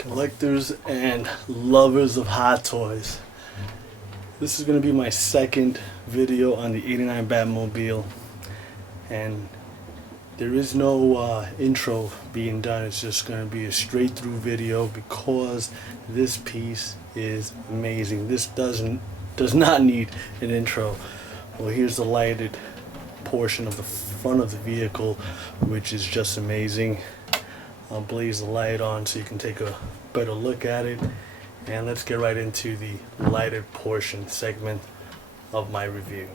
Collectors and lovers of hot toys, this is going to be my second video on the '89 Batmobile, and there is no intro being done. It's just going to be a straight through video because this piece is amazing. This does not need an intro. Well, here's the lighted portion of the front of the vehicle, which is just amazing. I'll blaze the light on so you can take a better look at it, and let's get right into the lighted portion segment of my review.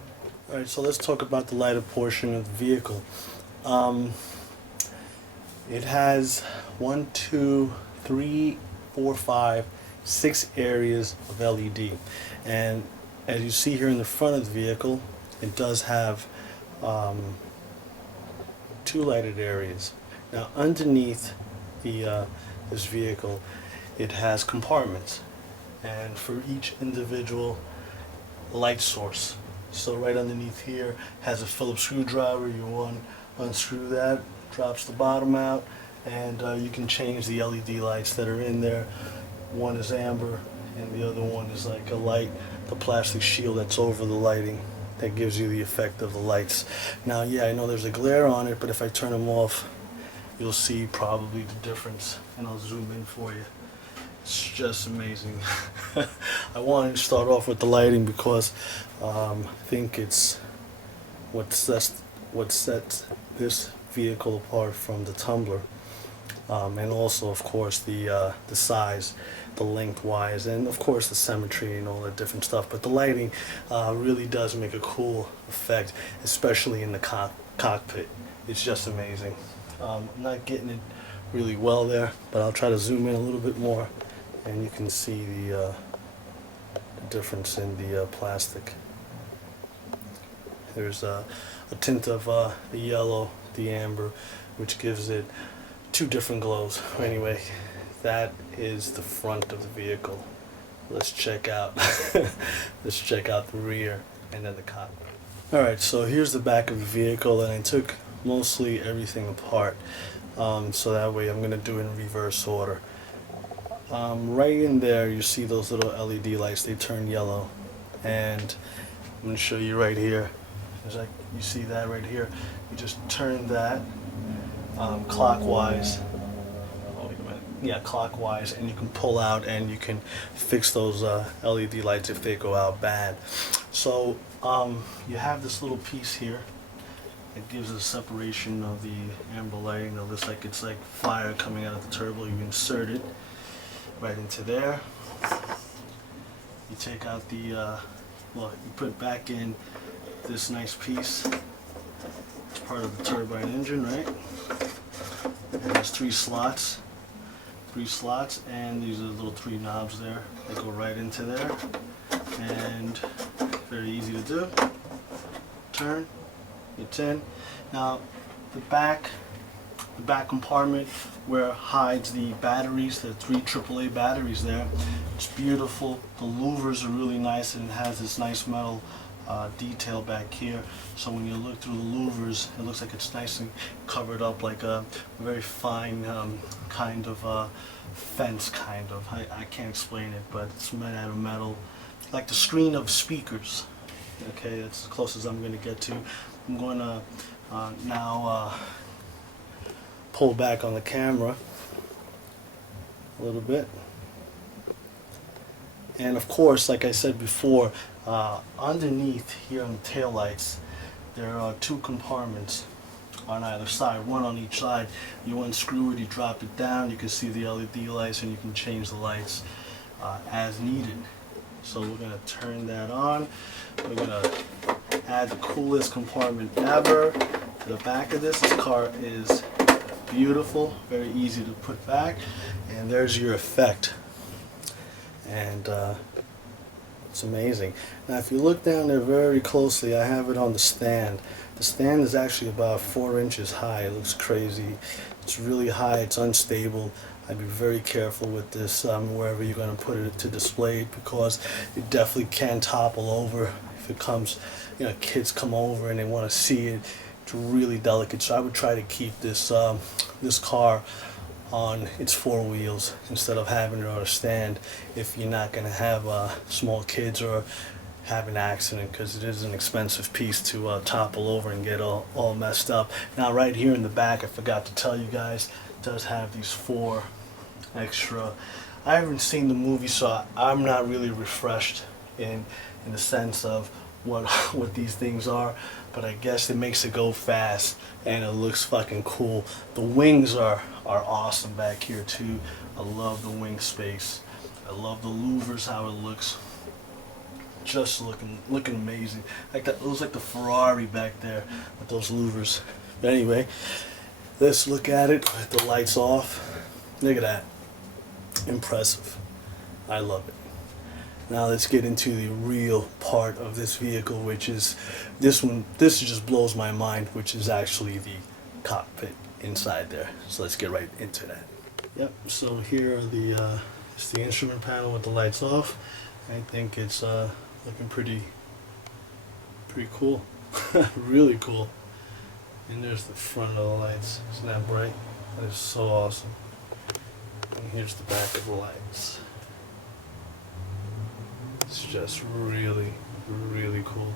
Alright, so let's talk about the lighted portion of the vehicle. It has 1, 2, 3, 4, 5, 6 areas of LED, and as you see here in the front of the vehicle, it does have 2 lighted areas. Now underneath this vehicle, it has compartments, and for each individual light source. So right underneath here has a Phillips screwdriver. You want to unscrew that, drops the bottom out, and you can change the LED lights that are in there. One is amber and the other one is like a light, the plastic shield that's over the lighting that gives you the effect of the lights. Now yeah, I know there's a glare on it, but if I turn them off, you'll see probably the difference, and I'll zoom in for you. It's just amazing. I wanted to start off with the lighting because I think it's what sets this vehicle apart from the Tumbler, and also of course the size, the lengthwise, and of course the symmetry and all that different stuff. But the lighting really does make a cool effect, especially in the cockpit. It's just amazing. I'm not getting it really well there, but I'll try to zoom in a little bit more, and you can see the difference in the plastic. There's a tint of the yellow, the amber, which gives it 2 different glows. Anyway, that is the front of the vehicle. Let's check out let's check out the rear and then the cockpit. Alright, so here's the back of the vehicle, and I took mostly everything apart, so that way I'm going to do it in reverse order. Right in there you see those little LED lights, they turn yellow, and I'm going to show you right here. There's like, you see that right here, you just turn that clockwise. Oh, wait a minute. Yeah, clockwise, and you can pull out and you can fix those LED lights if they go out bad. So you have this little piece here. It gives a separation of the amber lighting. It looks like it's like fire coming out of the turbo. You insert it right into there. You take out the, well, you put back in this nice piece. It's part of the turbine engine, right? It has 3 slots. 3 slots, and these are the little 3 knobs there. They go right into there. And very easy to do. Turn. It's in. Now the back compartment where it hides the batteries, the 3 AAA batteries there, it's beautiful. The louvers are really nice, and it has this nice metal detail back here, so when you look through the louvers, it looks like it's nicely covered up, like a very fine kind of fence, kind of. I can't explain it, but it's made out of metal, like the screen of speakers. Okay, that's as close as I'm going to get to. I'm going to now pull back on the camera a little bit. And of course, like I said before, underneath here on the taillights, there are 2 compartments on either side, 1 on each side. You unscrew it, you drop it down, you can see the LED lights, and you can change the lights as needed. So we're going to turn that on. We're going to add the coolest compartment ever to the back of this. This car is beautiful, very easy to put back, and there's your effect. And it's amazing. Now if you look down there very closely, I have it on the stand. The stand is actually about 4 inches high. It looks crazy. It's really high, it's unstable. I'd be very careful with this wherever you're going to put it to display it, because it definitely can topple over if it comes, you know, kids come over and they want to see it. It's really delicate, so I would try to keep this this car on its four wheels instead of having it on a stand if you're not going to have small kids or have an accident, because it is an expensive piece to topple over and get all messed up. Now right here in the back, I forgot to tell you guys, does have these four extra. I haven't seen the movie, so I'm not really refreshed in the sense of what these things are, but I guess it makes it go fast and it looks fucking cool. The wings are awesome back here too. I love the wing space. I love the louvers, how it looks. Just looking amazing. Like that, it looks like the Ferrari back there with those louvers. But anyway, let's look at it with the lights off. Look at that. Impressive. I love it. Now let's get into the real part of this vehicle, which is this one. This just blows my mind, which is actually the cockpit inside there. So let's get right into that. Yep, so here are it's the instrument panel with the lights off. I think it's looking pretty cool. Really cool. And there's the front of the lights. Isn't that bright? That is so awesome. And here's the back of the lights. It's just really cool.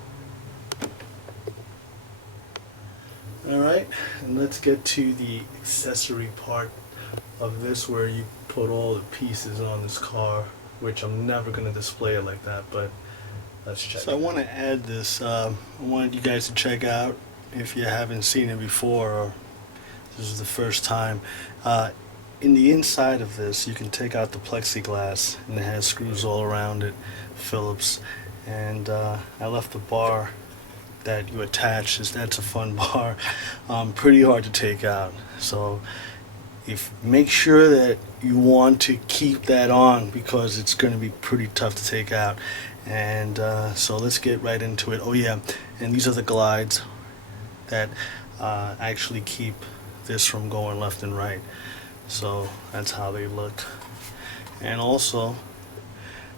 Alright, and let's get to the accessory part of this, where you put all the pieces on this car, which I'm never going to display it like that, but let's check. So I want to add this. I wanted you guys to check out, if you haven't seen it before or this is the first time. In the inside of this, you can take out the plexiglass, and it has screws all around it, Phillips. And I left the bar that you attach. That's a fun bar. Pretty hard to take out. So make sure that you want to keep that on, because it's going to be pretty tough to take out. And so let's get right into it. Oh yeah, and these are the glides that actually keep this from going left and right. So that's how they look. And also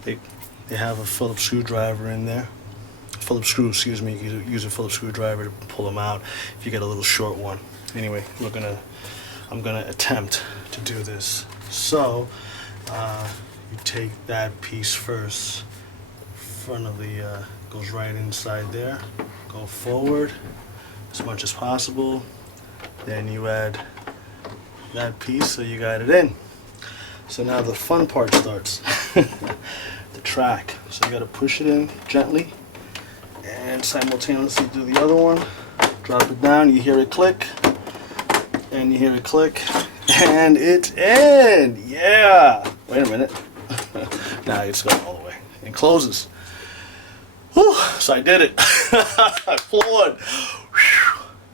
they have a Phillips screwdriver in there. Phillips screw, excuse me. You use a Phillips screwdriver to pull them out if you get a little short one. Anyway, I'm gonna attempt to do this. So you take that piece first. Front of the goes right inside there. Go forward as much as possible. Then you add that piece, so you got it in. So now the fun part starts. The track. So you got to push it in gently and simultaneously do the other one. Drop it down, you hear it click, and you hear it click, and it's in. Yeah. Wait a minute. Now it's going all the way. It closes. Whew. So I did it. I applaud.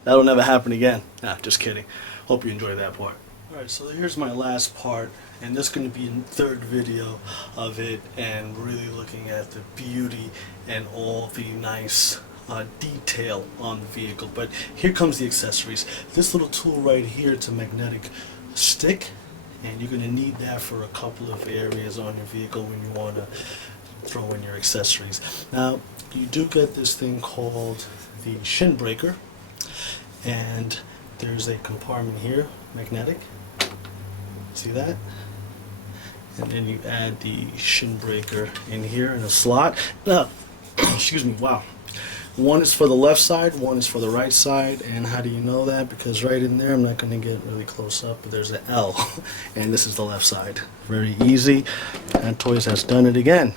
That'll never happen again. Nah, just kidding. Hope you enjoyed that part. Alright, so here's my last part, and this is going to be the third video of it, and really looking at the beauty and all the nice detail on the vehicle. But here comes the accessories. This little tool right here, it's a magnetic stick, and you're going to need that for a couple of areas on your vehicle when you want to throw in your accessories. Now, you do get this thing called the shin breaker, and there's a compartment here, magnetic. See that? And then you add the shin breaker in here in a slot. Now, excuse me, wow. One is for the left side, one is for the right side. And how do you know that? Because right in there, I'm not going to get really close up, but there's an L. And this is the left side. Very easy. And Toys has done it again.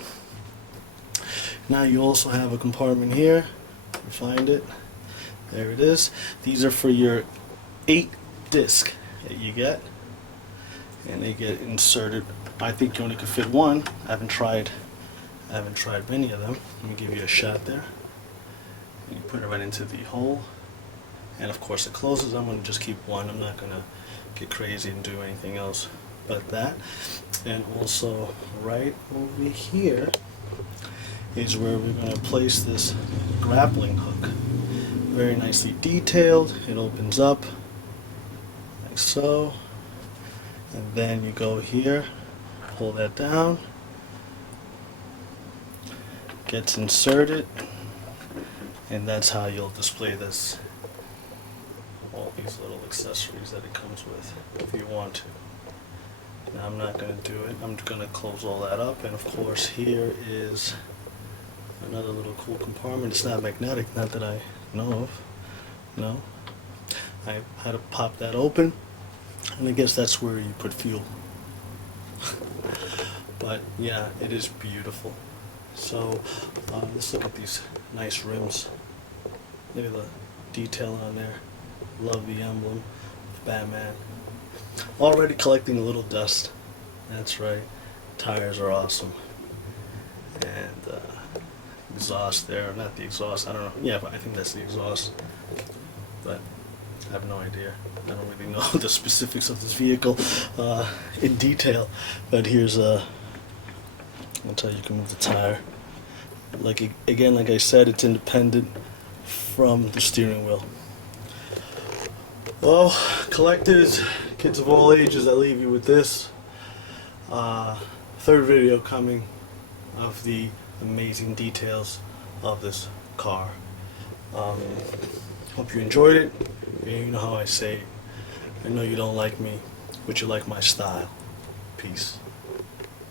Now you also have a compartment here. You find it. There it is. These are for your 8 disc that you get. And they get inserted. I think you only could fit one. I haven't tried many of them. Let me give you a shot there. And you put it right into the hole, and of course it closes. I'm going to just keep one. I'm not going to get crazy and do anything else but that. And also right over here is where we're going to place this grappling hook. Very nicely detailed. It opens up like so. And then you go here, pull that down, gets inserted, and that's how you'll display this, all these little accessories that it comes with, if you want to. I'm not going to do it. I'm going to close all that up. And of course, here is another little cool compartment. It's not magnetic, not that I know of. No. I had to pop that open, and I guess that's where you put fuel. But yeah, it is beautiful. So let's look at these nice rims. Look at the detail on there. Love the emblem of Batman. Already collecting a little dust. That's right. Tires are awesome. And exhaust there. Not the exhaust. I don't know. Yeah, but I think that's the exhaust. But I have no idea. I don't really know the specifics of this vehicle in detail. But here's that's how you can move the tire. Like again, like I said, it's independent from the steering wheel. Well, collectors, kids of all ages, I leave you with this. Third video coming of the amazing details of this car. Hope you enjoyed it. Yeah, you know how I say it. I know you don't like me, but you like my style. Peace.